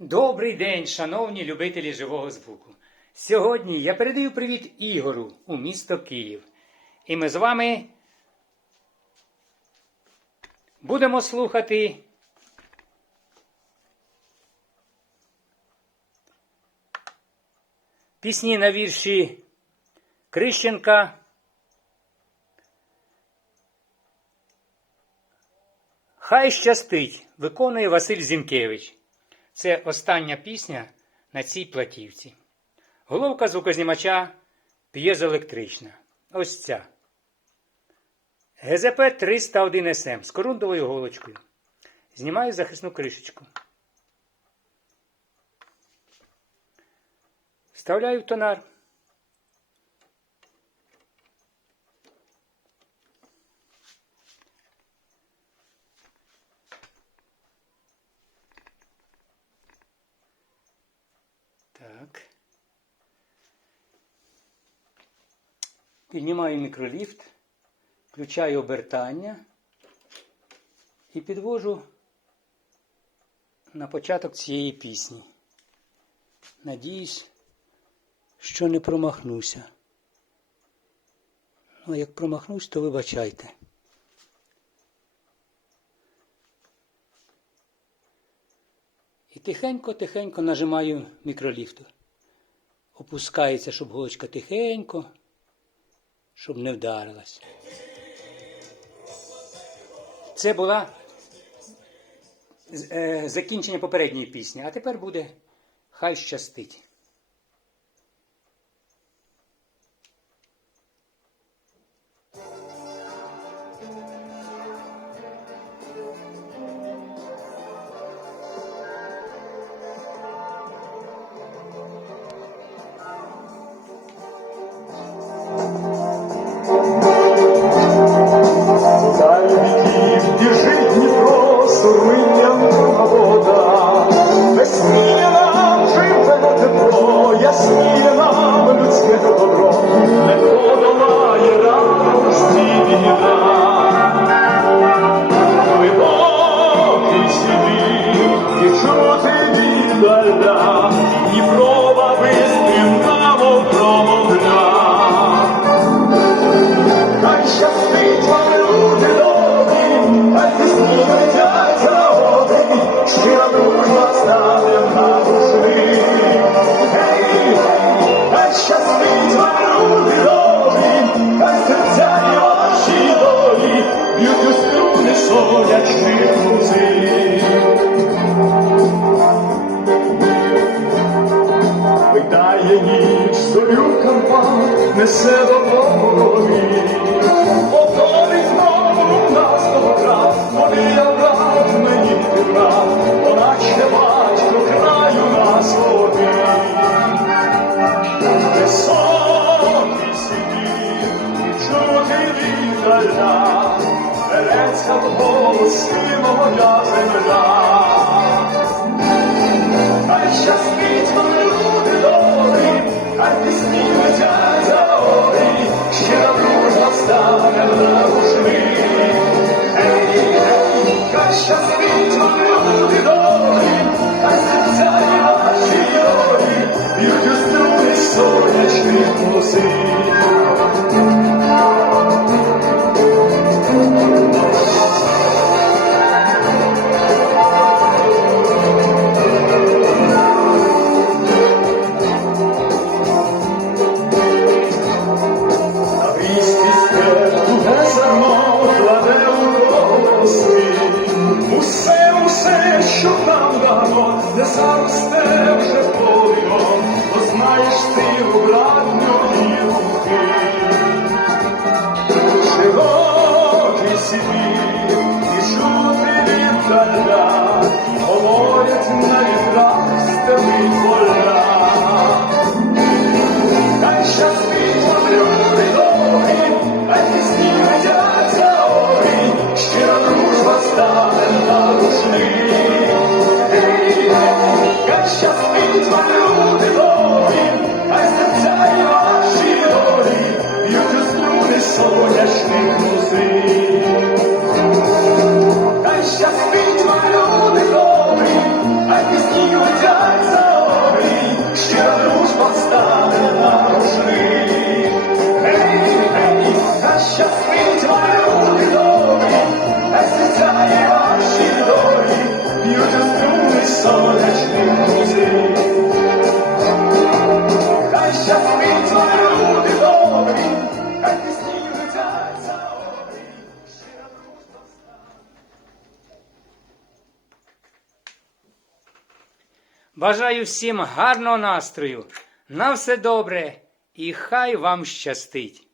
Добрий день, шановні любителі живого звуку. Сьогодні я передаю привіт Ігору у місто Київ. І ми з вами будемо слухати пісні на вірші Крищенка. Хай щастить, виконує Василь Зінкевич. Це остання пісня на цій платівці. Головка звукознімача п'єзоелектрична. Ось ця. ГЗП 301 СМ з корундовою голочкою. Знімаю захисну кришечку. Вставляю в тонар. Піднімаю мікроліфт, включаю обертання і підвожу на початок цієї пісні. Надіюсь, що не промахнуся. Ну, а як промахнусь, то вибачайте. І тихенько-тихенько нажимаю мікроліфту. Опускається, щоб голочка тихенько, щоб не вдарилась. Це була е, закінчення попередньої пісні, а тепер буде Хай щастить. Несе додому Повторить знову нас того вони я брат, мені ти вона ще батько краю нас один. Високий сидів, і чути віддаля, береться в голос моя земля. Усе, що нам дано, де заросте вже полйом, то знаєш ти у братньої руки. Широкий сівір щастить вам Бажаю всім гарного настрою, на все добре і хай вам щастить.